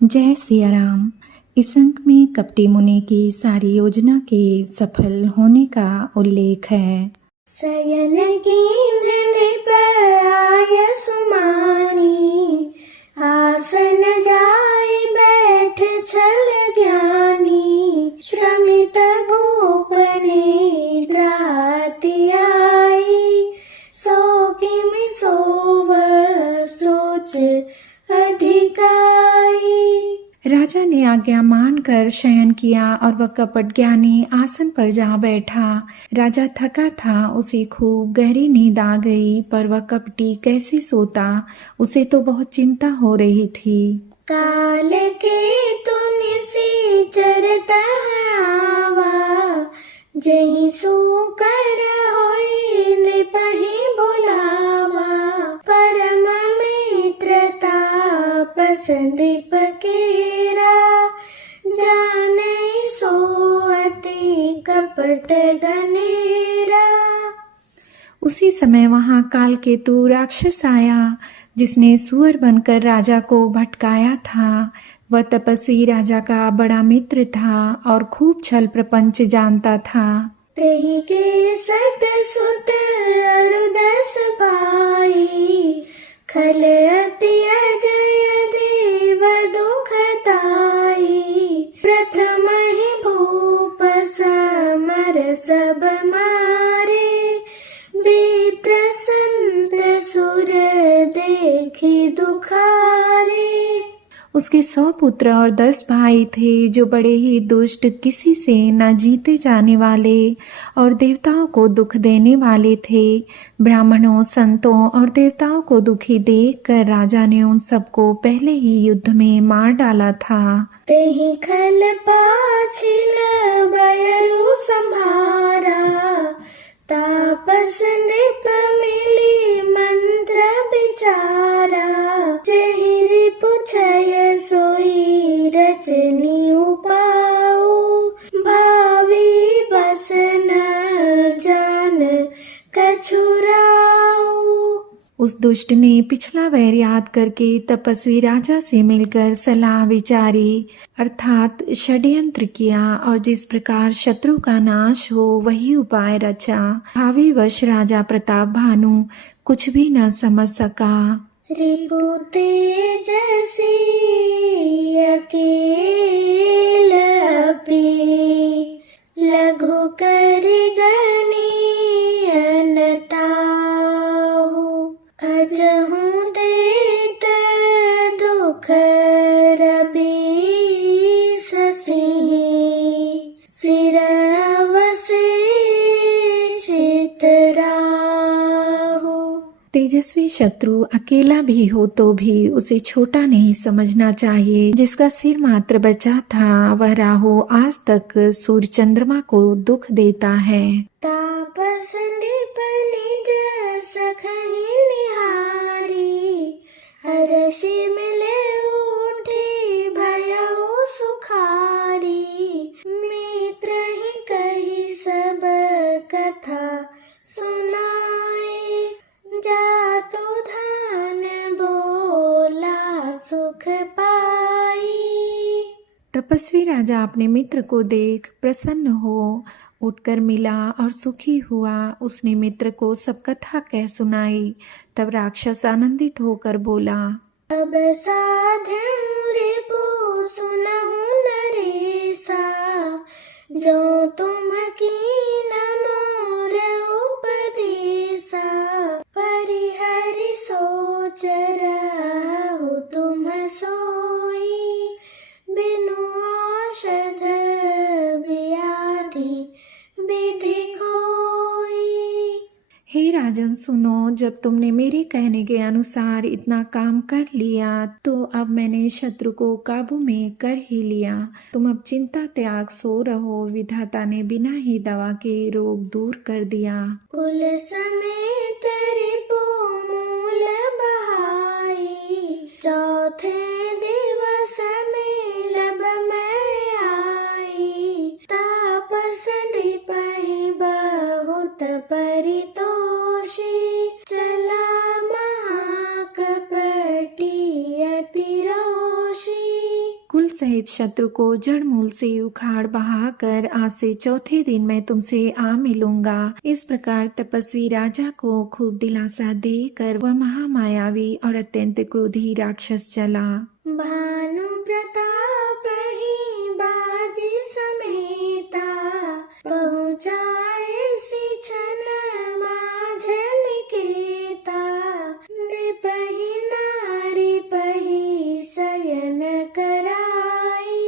जय सिया राम। इस अंक में कपटी मुनि की सारी योजना के सफल होने का उल्लेख है। शयन कीन नृप आय सुमानी, आसन जाय बैठ छल ज्ञानी। श्रमित भूप निद्राति आई, सो किमि सोव सोच अधिकाई। राजा ने आज्ञा मानकर शयन किया और वह कपट ज्ञानी आसन पर जा बैठा। राजा थका था, उसे खूब गहरी नींद आ गई, पर वह कपटी कैसे सोता, उसे तो बहुत चिंता हो रही थी। काल के तुन सी चरत आवा, जही सूकर होई नृपहि बुलावा। परम मित्रता पस नृप केरा, जानै सो अति कपट गनेरा। उसी समय वहां कालकेतु राक्षस आया, जिसने सुअर बनकर राजा को भटकाया था। वह तपस्वी राजा का बड़ा मित्र था और खूब छल प्रपंच जानता था। तेहि के सत सुत अरुदस भाई, खल अति अजय देव दुखदाई। प्रथम ही भूप समर सब मारे, विप्रसंत सुर देखी दुखारे। उसके 100 पुत्र और 10 भाई थे, जो बड़े ही दुष्ट, किसी से न जीते जाने वाले और देवताओं को दुख देने वाले थे। ब्राह्मणों, संतों और देवताओं को दुखी देखकर राजा ने उन सबको पहले ही युद्ध में मार डाला था। तेहि खल पाछिल बयरु संभारा, तापस नृप मिली मंत्र विचारा। जहि रिपु छय सोई रचनी उपाऊ, भावी बस न जान कछुराऊ। उस दुष्ट ने पिछला वैर याद करके तपस्वी राजा से मिलकर सलाह विचारी, अर्थात षड्यंत्र किया, और जिस प्रकार शत्रु का नाश हो वही उपाय रचा। भावी वश राजा प्रताप भानु कुछ भी न समझ सका। रिपु तेजसी अकेल अपि, लघु करि गनी अनताहु। अजहु देत दुख रबि ससिहि, सिर अवशेषित राहु। तेजस्वी शत्रु अकेला भी हो तो भी उसे छोटा नहीं समझना चाहिए। जिसका सिर मात्र बचा था, वह राहु आज तक सूर्य चंद्रमा को दुख देता है। तापस नृप निज सखहि निहारी, हरषि मिले उठी भयउ सुखारी। मित्र ही कही सब कथा सुनाई, जातु धन बोला सुख पाई। तपस्वी राजा अपने मित्र को देख प्रसन्न हो उठकर मिला और सुखी हुआ। उसने मित्र को सब कथा कह सुनाई। तब राक्षस आनंदित होकर बोला, अब साधु रिपु सुनहु नरेसा, जो तुम कीन मोर उपदेसा। परिहरि सोच रहु तुम सोई, बिनु औषध व्याधि विधि कोई। हे राजन सुनो, जब तुमने मेरे कहने के अनुसार इतना काम कर लिया, तो अब मैंने शत्रु को काबू में कर ही लिया। तुम अब चिंता त्याग सो रहो। विधाता ने बिना ही दवा के रोग दूर कर दिया। कुल समेत रिपु मूल बहाई, चौथे दिवस में लब मैं आई। तापस नृपहि बहुत परितोषी, चला महाकपटी अति रोषी। कुल सहित शत्रु को जड़ मूल से उखाड़ बहाकर आज से चौथे दिन मैं तुमसे आ मिलूंगा। इस प्रकार तपस्वी राजा को खूब दिलासा देकर वह महामायावी और अत्यंत क्रोधी राक्षस चला। भानु प्रताप ही बाजी समेता, पहुँचाए सी छन माझ निकेता। नृपहि नारी पहि शयन कराई,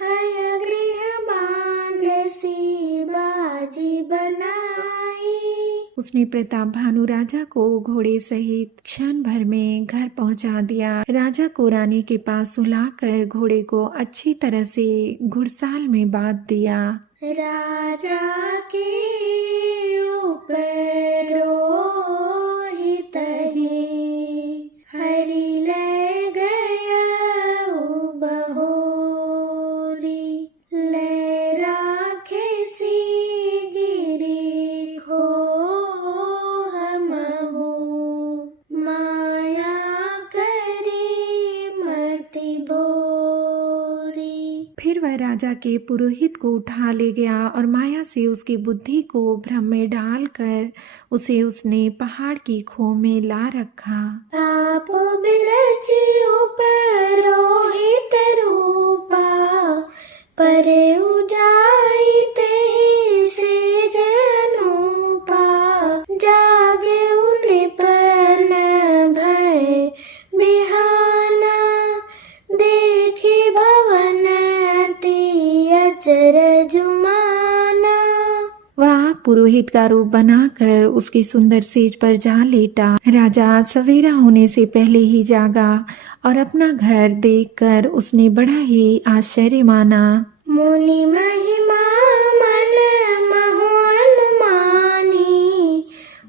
हय गृह बांध सी बाजी बनाई। उसने प्रताप भानु राजा को घोड़े सहित क्षण भर में घर पहुंचा दिया। राजा को रानी के पास सुलाकर घोड़े को अच्छी तरह से घुड़साल में बांध दिया। राजा के ऊपर रोहित ही, हरि ले गया बहोरी। ले राखे सी गिरी खो हमहु, माया करी मति भोरी। फिर वह राजा के पुरोहित को उठा ले गया और माया से उसकी बुद्धि को भ्रम में डालकर उसे उसने पहाड़ की खो में ला रखा। आप बिरची उपरोहित रूपा, परे उजाई ते से जनूपा। जागे नृपन भय बिहाना, देखी भवन अति अचरज माना। वह पुरोहित का रूप बनाकर उसकी सुंदर सेज पर जा लेटा। राजा सवेरा होने से पहले ही जागा और अपना घर देखकर उसने बड़ा ही आश्चर्य माना। मुनि महिमा मन महु अनुमानी,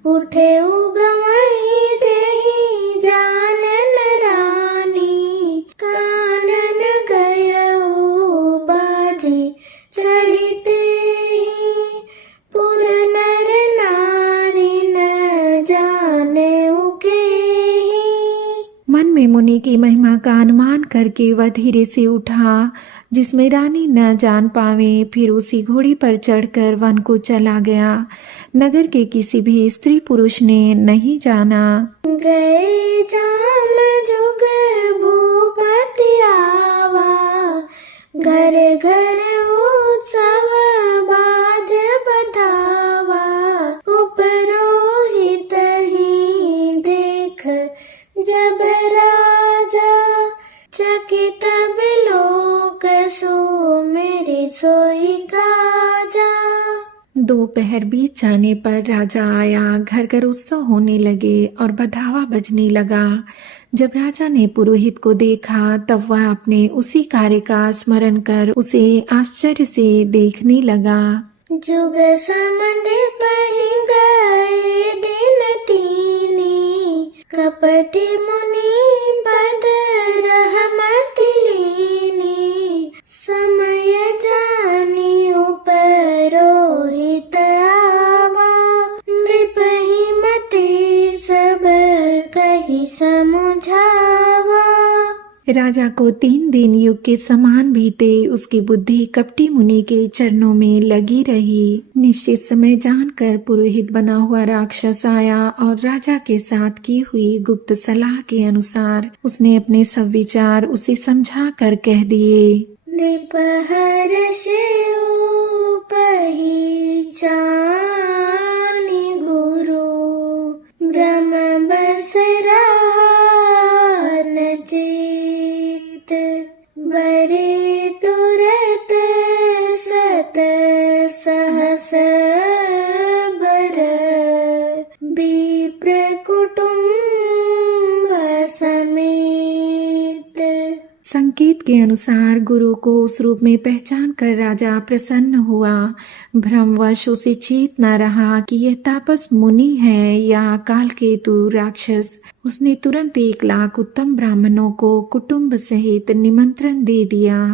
उठे उगमहि जेहि जानन रानी। कानन गयउ बाजी चढ़िते ही, पुर नर नारी न जाने उकेहि। मन में मुनि की महिमा का अनुमान करके वह धीरे से उठा जिसमें रानी न जान पावे। फिर उसी घोड़ी पर चढ़कर वन को चला गया। नगर के किसी भी स्त्री पुरुष ने नहीं जाना। गए जाम जुग भूपति आवा, घर घर उत्सव बाज बधावा। उपरोहित ही देख जब राजा, चकित बिलोक सो मेरे सोई काजा। दोपहर बीत जाने पर राजा आया। घर घर उत्सव होने लगे और बधावा बजने लगा। जब राजा ने पुरोहित को देखा तब वह अपने उसी कार्य का स्मरण कर उसे आश्चर्य से देखने लगा। जुग समन पहि गए दिन तीनी, कपटी मुनि पद रहमति लीनी। समय जानी उपरोहित आवा, नृपहि मति सब कहि समुझावा। राजा को 3 दिन युग के समान बीते। उसकी बुद्धि कपटी मुनि के चरणों में लगी रही। निश्चित समय जानकर पुरोहित बना हुआ राक्षस आया और राजा के साथ की हुई गुप्त सलाह के अनुसार उसने अपने सब विचार उसे समझा कर कह दिए। नृपहर से उपहि जानी गुरु, ब्रह्म बस रहा न चेत। बरे तुरत सत सहस बर, विप्र कुटुम्ब समेत। संकेत के अनुसार गुरु को उस रूप में पहचान कर राजा प्रसन्न हुआ। भ्रमवश उसे चेत न रहा कि यह तापस मुनि है या कालकेतु राक्षस। उसने तुरंत 1 लाख उत्तम ब्राह्मणों को कुटुंब सहित निमंत्रण दे दिया।